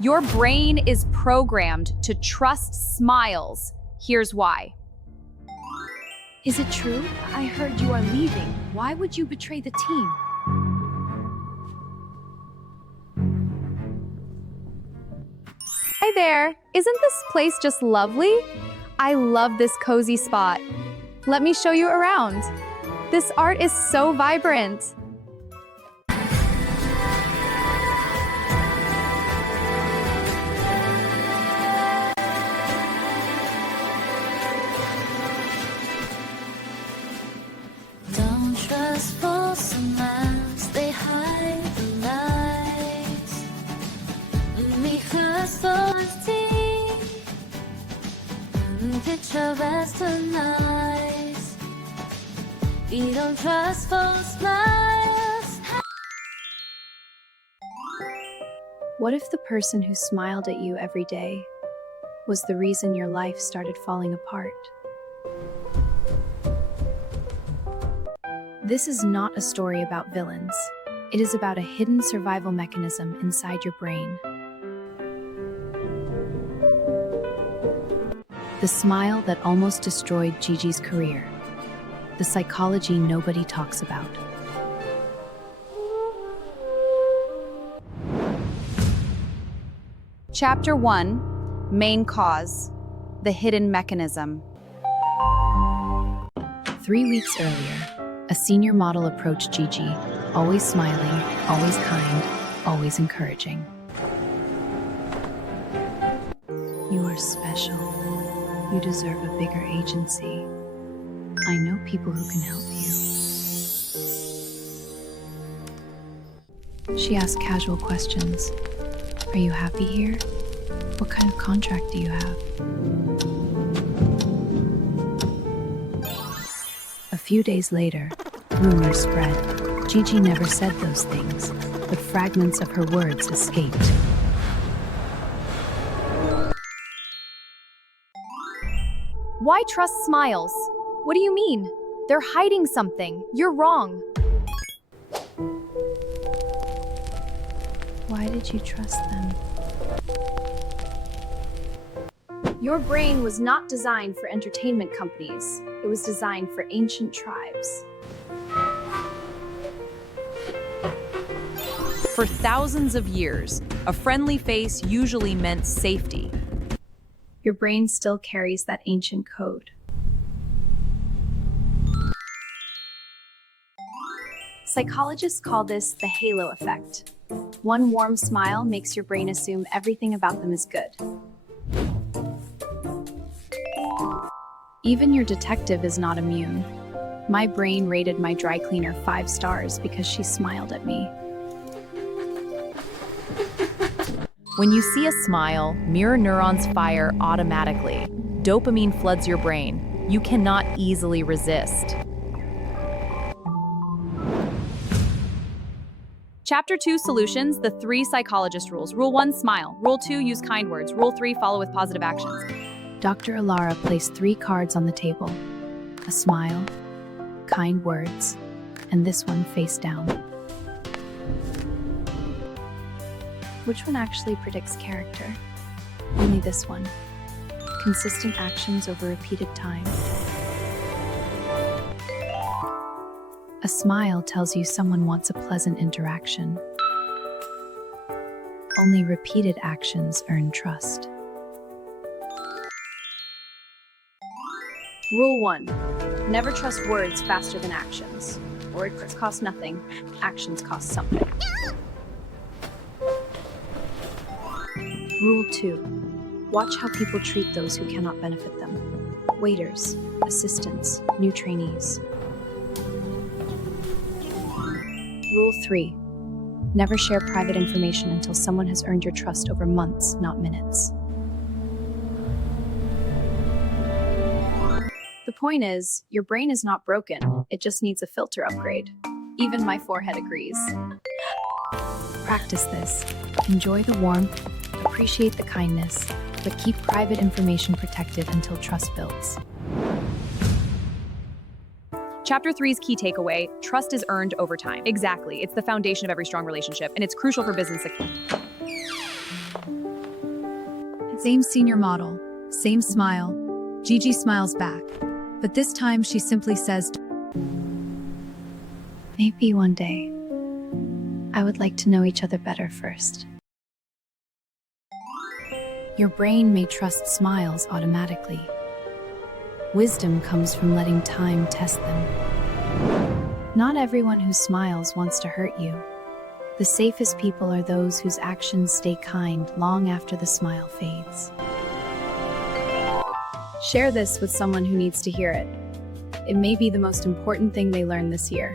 Your brain is programmed to trust smiles. Here's why. Is it true? I heard you are leaving. Why would you betray the team? Hi there. Isn't this place just lovely? I love this cozy spot. Let me show you around. This art is so vibrant. Don't trust false smiles, they hide the lies. Because honesty, picture westernized. We don't trust false smiles. What if the person who smiled at you every day was the reason your life started falling apart? This is not a story about villains. It is about a hidden survival mechanism inside your brain. The smile that almost destroyed Gigi's career. The psychology nobody talks about. Chapter 1, Main Cause, the Hidden Mechanism. 3 weeks earlier, a senior model approached Gigi, always smiling, always kind, always encouraging. You are special. You deserve a bigger agency. I know people who can help you. She asked casual questions. Are you happy here? What kind of contract do you have? A few days later, rumors spread. Gigi never said those things, but fragments of her words escaped. Why trust smiles? What do you mean? They're hiding something. You're wrong. Why did you trust them? Your brain was not designed for entertainment companies. It was designed for ancient tribes. For thousands of years, a friendly face usually meant safety. Your brain still carries that ancient code. Psychologists call this the halo effect. One warm smile makes your brain assume everything about them is good. Even your detective is not immune. My brain rated my dry cleaner 5 stars because she smiled at me. When you see a smile, mirror neurons fire automatically. Dopamine floods your brain. You cannot easily resist. Chapter 2, Solutions, the 3 psychologist rules. Rule 1, smile. Rule 2, use kind words. Rule 3, follow with positive actions. Dr. Alara placed 3 cards on the table. A smile, kind words, and this one face down. Which one actually predicts character? Only this one. Consistent actions over repeated time. A smile tells you someone wants a pleasant interaction. Only repeated actions earn trust. Rule 1, never trust words faster than actions. Words cost nothing, actions cost something. Rule 2, watch how people treat those who cannot benefit them. Waiters, assistants, new trainees. Rule 3, never share private information until someone has earned your trust over months, not minutes. The point is, your brain is not broken, it just needs a filter upgrade. Even my forehead agrees. Practice this. Enjoy the warmth, appreciate the kindness, but keep private information protected until trust builds. Chapter 3's key takeaway, trust is earned over time. Exactly, it's the foundation of every strong relationship, and it's crucial for business success. Same senior model, same smile. Gigi smiles back, but this time she simply says, Maybe one day, I would like to know each other better first. Your brain may trust smiles automatically. Wisdom comes from letting time test them. Not everyone who smiles wants to hurt you. The safest people are those whose actions stay kind long after the smile fades. Share this with someone who needs to hear it. It may be the most important thing they learn this year.